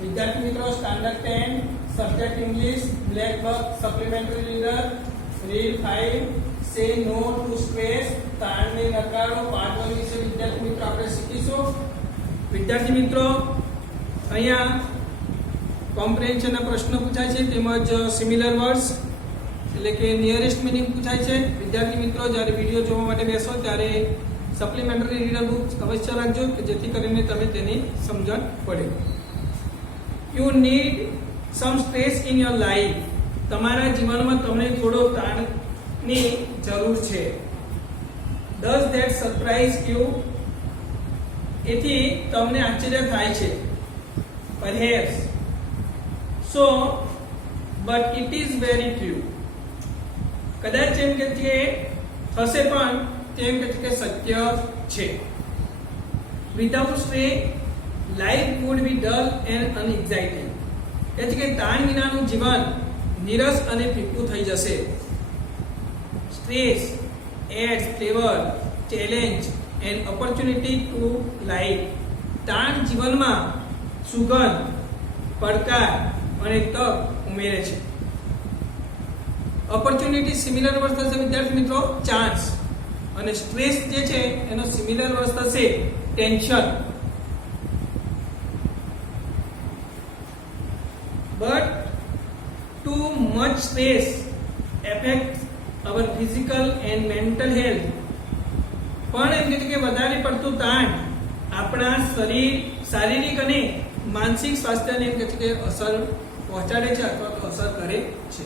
વિદ્યાર્થી મિત્રો standard 10 subject English black buck supplementary reader read 5 સે નો ટુ સ્ટ્રેસ તાણને નકારો પાઠ 1 વિશે વિદ્યાર્થી મિત્રો આપણે શીખીશું. વિદ્યાર્થી મિત્રો અહીંયા કોમ્પ્રિહેન્શનના પ્રશ્નો પૂછાય છે તેમજ સિમિલર વર્ડ્સ એટલે કે નિયરેસ્ટ મીનિંગ પૂછાય છે. વિદ્યાર્થી મિત્રો જ્યારે વિડીયો જોવા માટે બેસો ત્યારે સપ્લિમેન્ટરી રીડર બુક અવશ્ય રાખજો કે જેથી કરીને તમે તેની સમજણ પડે. You need some stress in your life. તમારા જીવનમાં તમને થોડો તાણની જરૂર છે. Does that surprise you. એથી તમને આશ્ચર્ય થાય છે. Perhaps so but it is very true. કદાચ એમ કે થશે પણ તેમ કે સત્ય છે. Without stress life would be dull and unexciting. એટલે કે તાણ વિનાનું જીવન નીરસ અને ફીકું થઈ જશે. Stress adds flavour challenge and opportunity to life. તાણ જીવનમાં સુગંધ પડકાર અને તક ઉમેરે છે. ઓપોર્ચ્યુનિટી સિમિલર વર્ડ થશે વિદ્યાર્થી મિત્રો ચાન્સ, અને સ્ટ્રેસ જે છે એનો સિમિલર વર્ડ થશે tension. But too much stress affects our physical and mental health. પણ એમ કે વધારે પડતું તાણ આપણા શારીરિક અને માનસિક સ્વાસ્થ્યને એમ કે અસર પહોંચાડે છે અથવા તો અસર કરે છે.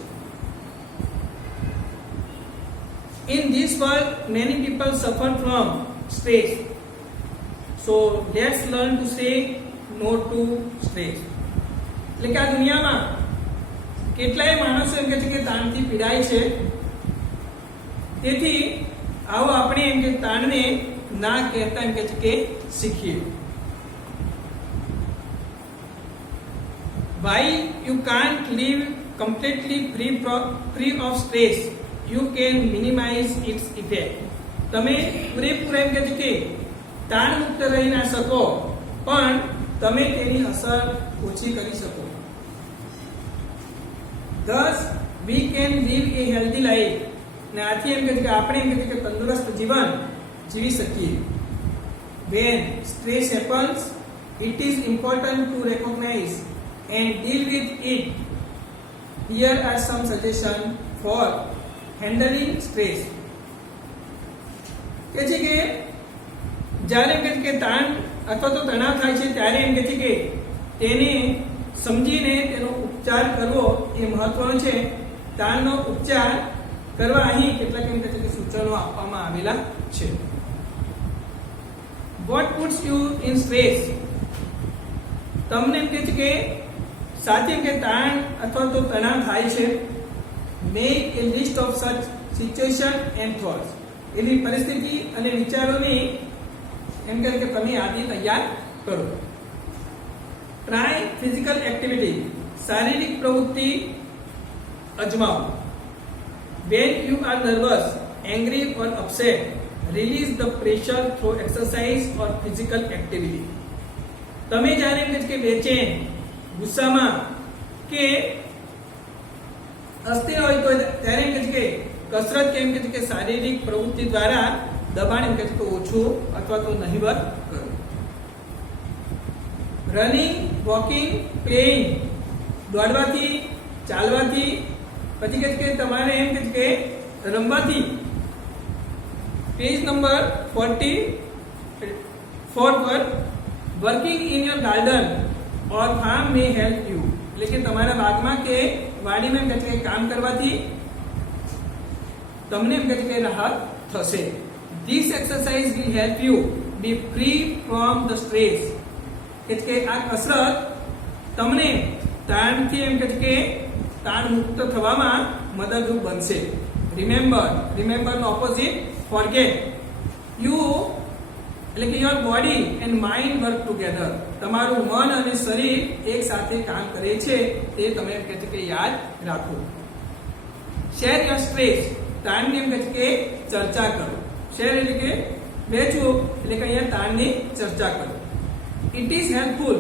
In this world many people suffer from stress, so let's learn to say no to stress. એટલે કે આ દુનિયામાં કેટલાય માણસો એમ કે તાણથી પીડાય છે. તેથી આવો આપણે એમ કે તાણને ના કહેતા એમ કે શીખીએ. Why you can't live completely free of stress? You can minimize its effect. તમે પૂરેપૂરા એમ કે તાણ મુક્ત રહી ના શકો પણ તમે તેની અસર ઓછી કરી શકો. Thus we can live a healthy life. ને આથી એમ કે આપણે એમ કે તંદુરસ્ત જીવન જીવી શકીએ. When stress happens, it is important to recognize and deal with it. Here are some suggestions for handling stress. કે છે કે જ્યારે એમ કે તાણ અથવા તો તણાવ થાય છે ત્યારે એમ કે તેને સમજીને તેનો ઉપચાર કરવો એ મહત્વનો છે. તાણનો ઉપચાર કરવા અહીં કેટલાક એમ કે સૂચનો આપવામાં આવેલા છે. What puts you in stress? તમને એમ કે સાથે કે તાણ અથવા તો તણાવ થાય છે. Make a list of such situation and thoughts. એવી પરિસ્થિતિ અને વિચારોની એમ કે તમે યાદી તૈયાર કરો. Try physical activity. શારીરિક પ્રવૃત્તિ અજમાવો. When you are nervous, angry or upset, release the pressure through exercise or physical activity. તમે જ્યારે કે બેચેન, ગુસ્સામાં કે અસ્થિર હોય તો ત્યારે એમ કે કસરત કે એમ કે શારીરિક પ્રવૃત્તિ દ્વારા દબાણ એમ કે ઓછું અથવા તો નહિવત કરો. Running, walking, playing. દોડવાથી, ચાલવાથી, પછી કે તમારે એમ કે રમવાથી. પેજ નંબર 44 પર working in your garden or farm may help you. એટલે કે તમારા બાગમાં કે વાડીમાં એમ કે કામ કરવાથી તમને એમ કે રાહત થશે. This exercise will help you be free from the stress. કે આ કસરત તમને તાણથી એમ કે તાણ મુક્ત થવામાં મદદરૂપ બનશે. Remember no opposite forget. You એટલે કે your body and mind work together. તમારું મન અને શરીર એક સાથે કામ કરે છે તે તમે એમ કે યાદ રાખો. Share your stress. તાણની એમ કે ચર્ચા કરો. શેર એટલે કે વહેંચવું એટલે કે અહીંયા તાણની ચર્ચા કરો. It is helpful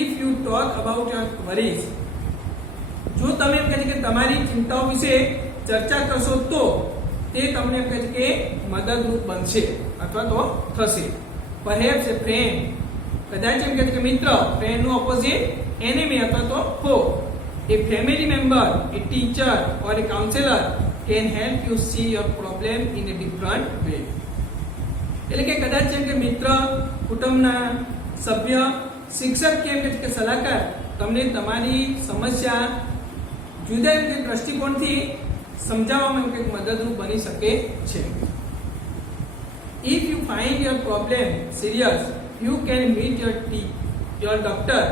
if you talk about your worries, જો તમે એમ કહે છે કે તમારી ચિંતાઓ વિશે ચર્ચા કરશો તો તે તમને એમ કહે છે કે મદદરૂપ બનશે અથવા તો થશે. perhaps a friend, કદાચ એમ કહે છે કે મિત્ર, friend નું ઓપોઝિટ enemy અથવા તો foe. a family member, a teacher or a counselor can help you see your problem in a different way. એટલે કે કદાચ જેમ કે મિત્ર, કુટુંબના સભ્ય, શિક્ષક કે એમ કે સલાહકાર તમને તમારી સમસ્યા જુદા એમ કે દ્રષ્ટિકોણથી સમજાવવામાં એમ કે મદદરૂપ બની શકે છે. If you find your problem serious, you can meet your doctor.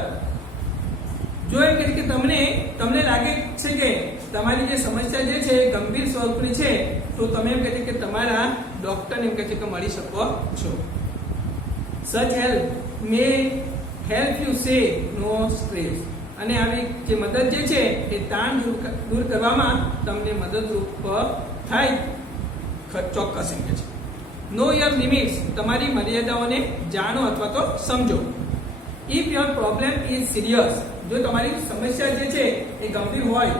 જો એમ કે તમને લાગે છે કે તમારી જે સમસ્યા જે છે ગંભીર સ્વરૂપની છે તો તમે એમ કહે છે કે તમારા ડોક્ટરને એમ કહે છે કે મળી શકો છો. Such help may help you say no stress. અને આવી જે મદદ જે છે એ તાણ દૂર કરવામાં તમને મદદરૂપ થાય ચોક્કસ એમ કે છે. Know your limits. તમારી મર્યાદાઓને જાણો અથવા તો સમજો. If your problem is serious, જો તમારી સમસ્યા જે છે એ ગંભીર હોય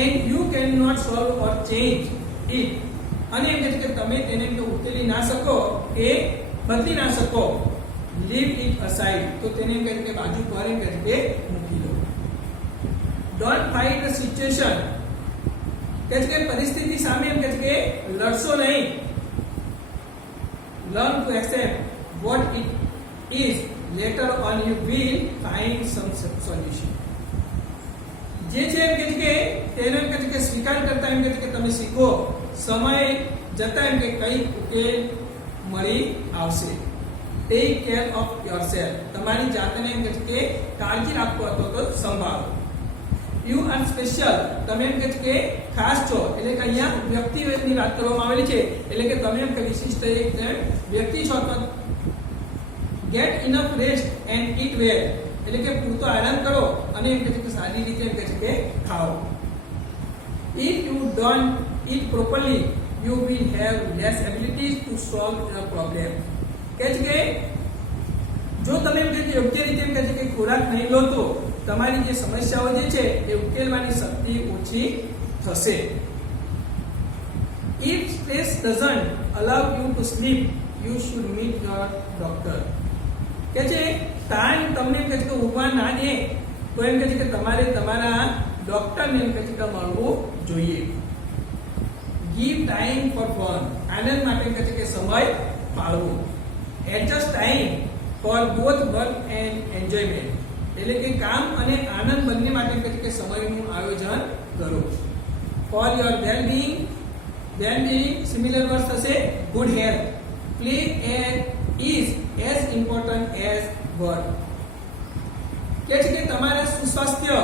and you cannot solve or change it, અને એમ કહે છે કે તમે તેને ઉકેલી ના શકો કે બદલી ના શકો, leave it aside, તો તેને એમ કહે છે કે બાજુ પર એમ કહે છે કે મૂકી દો. Don't fight the situation. કહે છે કે પરિસ્થિતિ સામે એમ કહે છે કે લડશો નહીં. Learn to accept what it is. Later on you will find some solution. જે છે એમ કહે છે કે તેનો એમ કહે છે કે સ્વીકાર કરતા એમ કહે છે કે તમે શીખો, સમય જતા એમ કે કઈ ઉકેલ મળી આવશે. Take care of yourself. તમારી જાતને એમ કહે છે કે કાળજી રાખો અથવા તો સંભાળો. You are special. તમે એમ કહે છે કે ખાસ છો. એટલે કે અહીંયા વ્યક્તિની વાત કરવામાં આવેલી છે. એટલે કે તમે એમ કે વિશિષ્ટ એક વ્યક્તિ છો. Get enough rest and eat well. એટલે કે પૂરતો આરામ કરો અને એમ કહે છે કે સારી રીતે એમ કહે છે કે ખાઓ. If you don't eat properly, you will have less abilities to solve your problem. કહે છે કે જો તમે એમ કે યોગ્ય રીતે એમ કહે છે કે ખોરાક નહીં લો તો તમારી જે સમસ્યાઓ જે છે એ ઉકેલવાની શક્તિ ઓછી થશે. If stress doesn't allow you to sleep, you should meet your doctor. કહે છે તાણ તમને એમ કહે છે કે ઊંઘવા ના દે તો એમ કહે છે કે તમારે તમારા ડોક્ટરને એમ કહે છે કે મળવું જોઈએ. Give time for fun. આનંદ માટે કહે છે કે સમય ફાળવો. Adjust time for both work and enjoyment. એટલે કે કામ અને આનંદ બંને માટે કહે છે કે સમયનું આયોજન કરો. For your well-being, similar words થશે good health. Play is as important as work. કહે છે કે તમારા સુસ્વાસ્થ્ય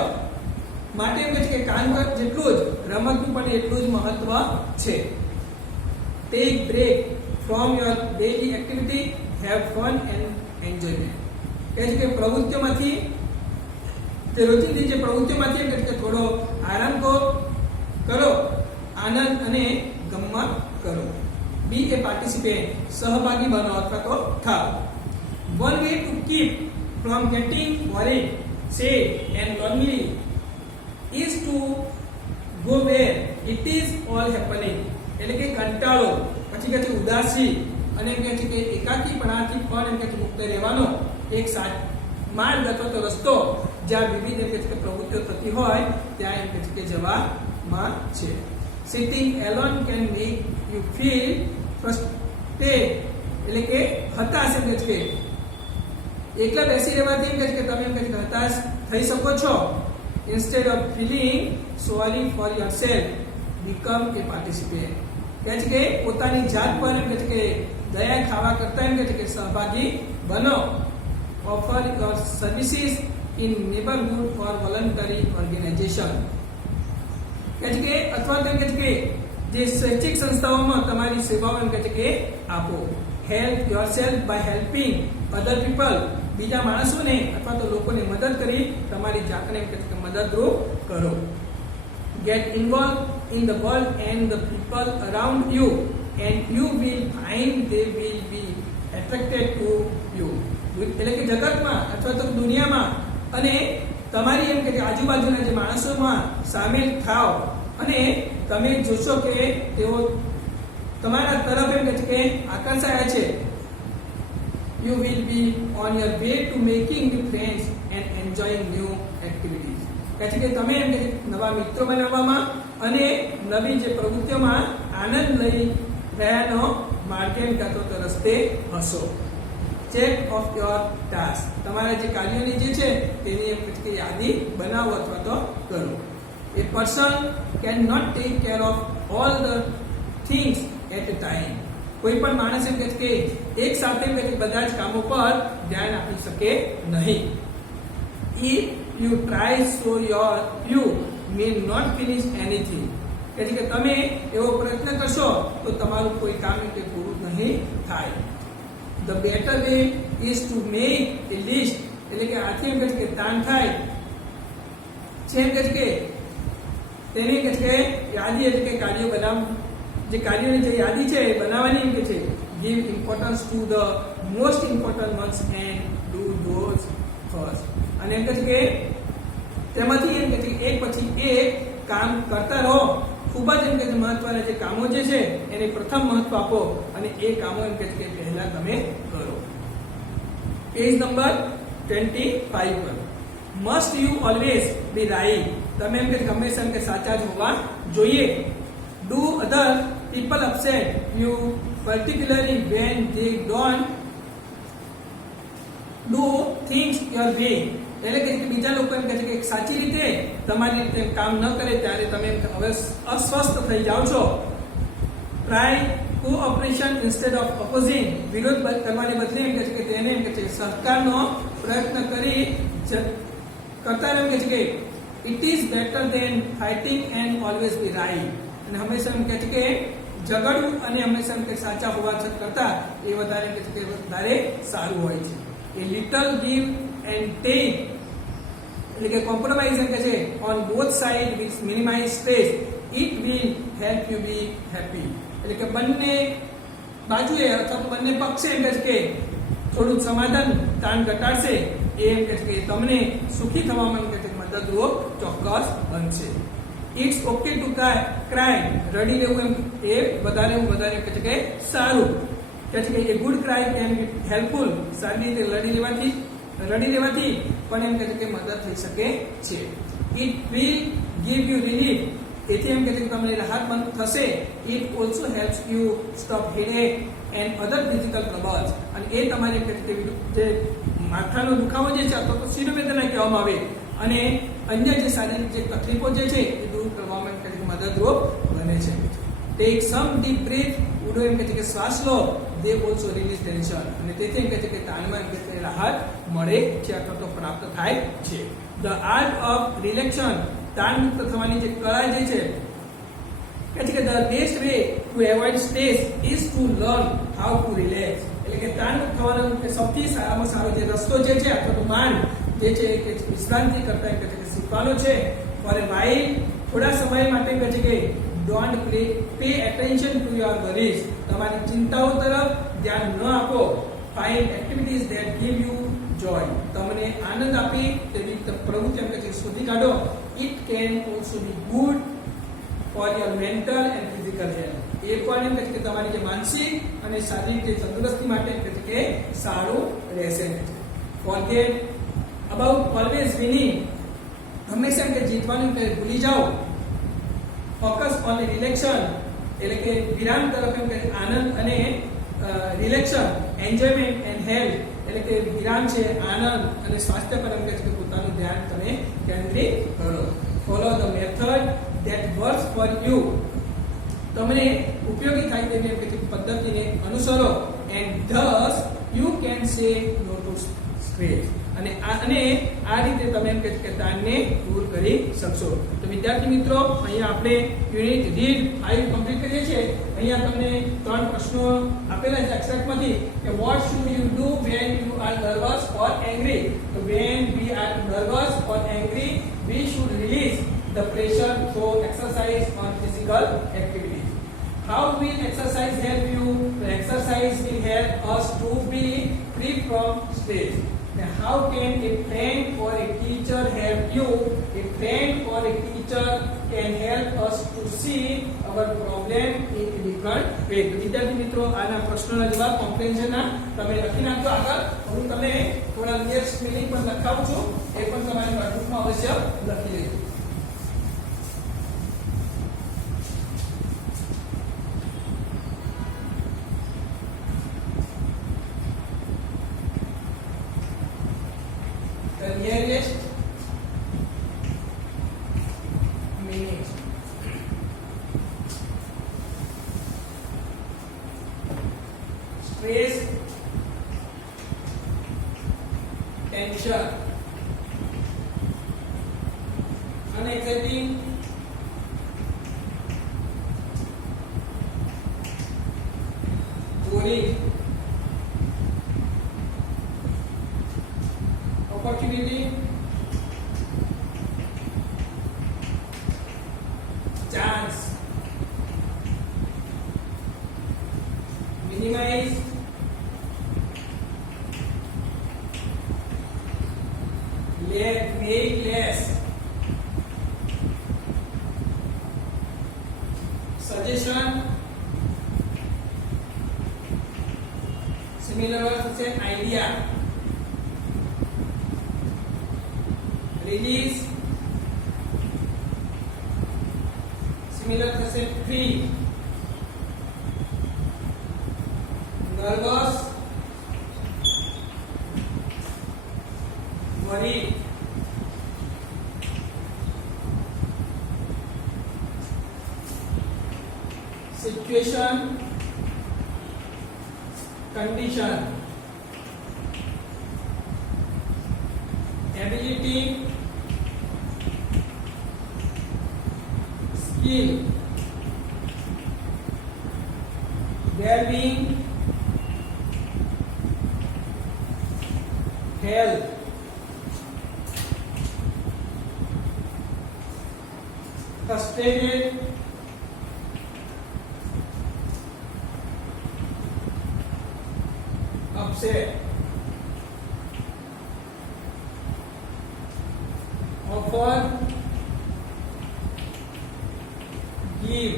માટે એમ કહે છે કે કામ જેટલું જ રમતનું પણ એટલું જ મહત્વ છે. Take break from your daily activity, have fun and enjoyment. કહે છે કે પ્રવૃત્તિઓમાંથી તે રોજિંદી જે પ્રવૃત્તિઓમાંથી એમ કહે છે કે થોડો આરામ કરો, આનંદ અને ગમ્મત કરો. Be a participant. સહભાગી બનો અથવા તો થાવ. One way to keep from getting worried, sad and lonely is to go where it is all happening. એટલે કે કંટાળો, પછી કહે છે ઉદાસી અને એમ કહે છે કે એકાકીપણાથી પણ એમ કહે છે મુક્ત રહેવાનો એક માર્ગ અથવા તો રસ્તો જ્યાં વિવિધ એમ કહે છે કે પ્રવૃત્તિઓ થતી હોય ત્યાં એમ કહે છે કે જવામાં છે. Sitting alone can make you feel frustrated. એટલે કે હતાશ એમ કહે છે કે એકલા બેસી રહેવાથી એમ કહે છે કે તમે એમ કહે છે કે હતાશ થઈ શકો છો. Instead of feeling sorry for yourself, become a participant. કહે છે કે પોતાની જાત પર એમ કહે છે કે દયા ખાવા કરતા એમ કહે છે કે સહભાગી બનો. Offer your services in neighborhood or voluntary organization. કહે છે કે અથવા તો એમ કહે છે કે જે શૈક્ષિક સંસ્થાઓમાં તમારી સેવાઓ એમ કહે છે કે આપો. Help yourself by helping other people. બીજા માણસોને અથવા તો લોકોને મદદ કરી તમારી જાતને એમ કહે છે કે મદદરૂપ કરો. Get involved in the world and the people around you and you will find they will be attracted to you. એટલે કે જગતમાં અથવા તો દુનિયામાં અને તમારી એમ કે આજુબાજુના જે માણસોમાં સામેલ થાવ અને તમે જોશો કે તેઓ તમારા તરફ એમ કે આકર્ષાયા છે. You will be on your way to making new friends and enjoying new activities. એટલે કે તમે એમ કે નવા મિત્રો બનાવવામાં અને નવી જે પ્રવૃત્તિઓમાં આનંદ લઈ રહ્યાનો માર્ગે તો રસ્તે હશો. Check of your task. તમારા જે કાર્યોની જે છે તેની એમ કે યાદી બનાવો અથવા તો કરો. A person cannot take care of all the things at a time. કોઈ પણ માણસ એમ કે એક સાથે બધા જ કામો પર ધ્યાન આપી શકે નહીં. If you try so you may not finish anything. એટલે કે તમે એવો પ્રયત્ન કરશો તો તમારું કોઈ કામ કે પૂરું નહીં થાય. The better way is to make a list. એટલે કે આથી એમ કે તાણ થાય છે એમ કે તેની કે યાદી એટલે કે કાર્યો બનાવ જે કાર્યોની જે યાદી છે એ બનાવવાની એમ કે છે. Give importance to the most important ones and do those first. અને એમ કે તેમાંથી એમ કે એક પછી એક કામ કરતા રહો. ખૂબ જ એમ કે મહત્વના જે કામો જે છે એને પ્રથમ મહત્વ આપો અને એ કામો એમ કે પહેલા તમે કરો. પેજ નંબર 25 પર. Must you always be right. તમે એમ કે હંમેશા એમ કે સાચા જ હોવા જોઈએ. Do other people upset you, particularly when they don't do things your way. એટલે કે બીજા લોકો એમ કહે છે કે સાચી રીતે તમારી રીતે કામ ન કરે ત્યારે તમે હવે અસ્વસ્થ થઈ જાઓ છો. Try cooperation instead of opposing. વિરોધ કરવાને બદલે એમ કહે છે કે તેને એમ કહે છે સહકારનો પ્રયત્ન કરી કરતા એમ કહે છે કે it is better than fighting and always be right. અને હંમેશા એમ કહે છે કે ઝઘડવું અને હંમેશા એમ કે સાચા હોવા કરતા એ વધારે એમ કહે છે કે વધારે સારું હોય છે. એ લિટલ ગીવ એન્ડ ટેક. એટલે કે કોમ્પ્રોમાઇઝ એમ કે છે on both side which minimise stress. It will help you B happy. એટલે કે બંને બાજુએ અથવા તો બંને પક્ષે એમ કહે છે કે થોડુંક સમાધાન તાણ ઘટાડશે. એ એમ કહે છે કે તમને સુખી થવામાં એમ કહે છે મદદરૂપ ચોક્કસ બનશે. It's okay to cry. રડી લેવું એમ એ વધારે કહે છે કે સારું. કહે છે કે a good cry can be helpful. સારી રીતે રડી લેવાથી પણ એમ કહે છે કે મદદ થઈ શકે છે. It will give you relief. તેથી એમ કહે છે કે તમને રાહત થશે. It also helps you stop headache and other physical troubles. અને એ તમારે એમ કહે છે કે જે માથાનો દુખાવો જે છે અથવા તો શિરોવેદના કહેવામાં આવે અને અન્ય જે શારીરિક જે તકલીફો જે છે એ દૂર કરવામાં એમ કહે છે કે મદદરૂપ બને છે. Take some deep breath. ઊંડો એમ કહે છે કે શ્વાસ લો. They also release tension. અને તેથી એમ કહે છે કે તાણમાં એમ કહે છે રાહત મળે છે અથવા તો પ્રાપ્ત થાય છે. The art of રિલેક્શન. તાણ મુક્ત થવાની જે કળા જે છે કહે છે કે the best way to avoid stress is to learn how to relax. એટલે કે તાણ મુક્ત થવાનો સૌથી સારામાં સારો જે રસ્તો જે છે અથવા તો માર્ગ જે છે કે વિશ્રાંતિ કરતા એમ કહે છે કે શીખવાનો છે. For a while. થોડા સમય માટે કહે છે કે don't pay attention to your worries. તમારી ચિંતાઓ તરફ ધ્યાન ન આપો. Find activities that give you joy. તમને આનંદ આપી તેવી પ્રવૃત્તિ એમ કહે છે શોધી કાઢો. It can also be good for your mental and physical health. એ પણ એમ કહે છે કે તમારી જે માનસિક અને શારીરિક જે તંદુરસ્તી માટે એમ કહે છે કે સારું રહેશે. Forget about always winning. હંમેશા એમ કે જીતવાનું કે ભૂલી જાઓ. Focus on રિલેક્શન. એટલે કે વિરામ તરફ એમ કે આનંદ અને રિલેક્શન. Enjoyment and health. એટલે કે વિરામ છે આનંદ અને સ્વાસ્થ્ય પર એમ કે છે કે પોતાનું ધ્યાન તમે કેન્દ્રિત કરો. Follow the method that works for you. તમને ઉપયોગી થાય તેવી એમ કે પદ્ધતિને અનુસરો. And this you can say no to stress. અને આ રીતે તમે એમ કે તાણને દૂર કરી શકશો. તો વિદ્યાર્થી મિત્રો અહીંયા આપણે યુનિટ રીડ 5 કમ્પ્લીટ કરીએ છીએ. અહીંયા તમને 3 પ્રશ્નો આપેલા છે એક્સટ્રેક્ટમાંથી કે what should you do when you are nervous or angry. તો when we are nervous or angry we should release the pressure through exercise or physical activity. How will exercise help you? The exercise will help us to be free from stress. Now, how can a friend or a kid picture can help us to see our problem in a different way. વિદ્યાર્થી મિત્રો આના પ્રશ્નોના જવાબ comprehension ના તમે લખી નાખજો આગળ. હું તમને થોડા ક્લિયર સ્પેલિંગ પણ લખાવું છું, એ પણ તમારી નોટબુકમાં અવશ્ય લખી લેજો. The nearest minute. Stress, tension, unexciting, boring, opportunity, chance, minimize, make less, suggestion, similar word say idea, release, similar say free, nervous, worry, situation, condition, ability, skill, well-being, health, frustrated, upset, offer, give,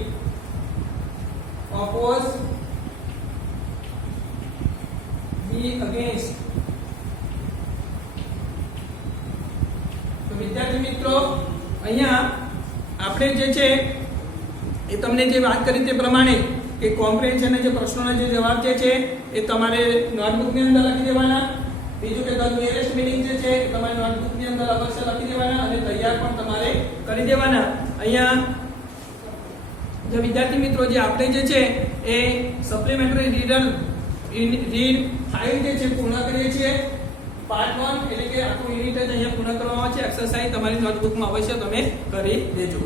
oppose, be against. તો વિદ્યાર્થી મિત્રો અહીંયા આપણે જે છે એ તમને જે વાત કરી તે પ્રમાણે કે કોમ્પ્રિહેન્શનના જે પ્રશ્નોના જે જવાબ જે છે એ તમારે નોટબુકની અંદર લખી દેવાના. બીજું કે ધ નિયરેસ્ટ મીનિંગ જે છે એ તમારી નોટબુકની અંદર અવશ્ય લખી દેવાના અને તૈયાર પણ તમારે કરી દેવાના. અહીંયા જે વિદ્યાર્થી મિત્રો જે આપણે જે છે એ સપ્લિમેન્ટરી રીડ 5 જે છે પૂર્ણ કરીએ છીએ. પાર્ટ 1 એટલે કે આખું યુનિટ જ અહીંયા પૂર્ણ કરવામાં આવે છે. એક્સરસાઇઝ તમારી નોટબુકમાં અવશ્ય તમે કરી દેજો.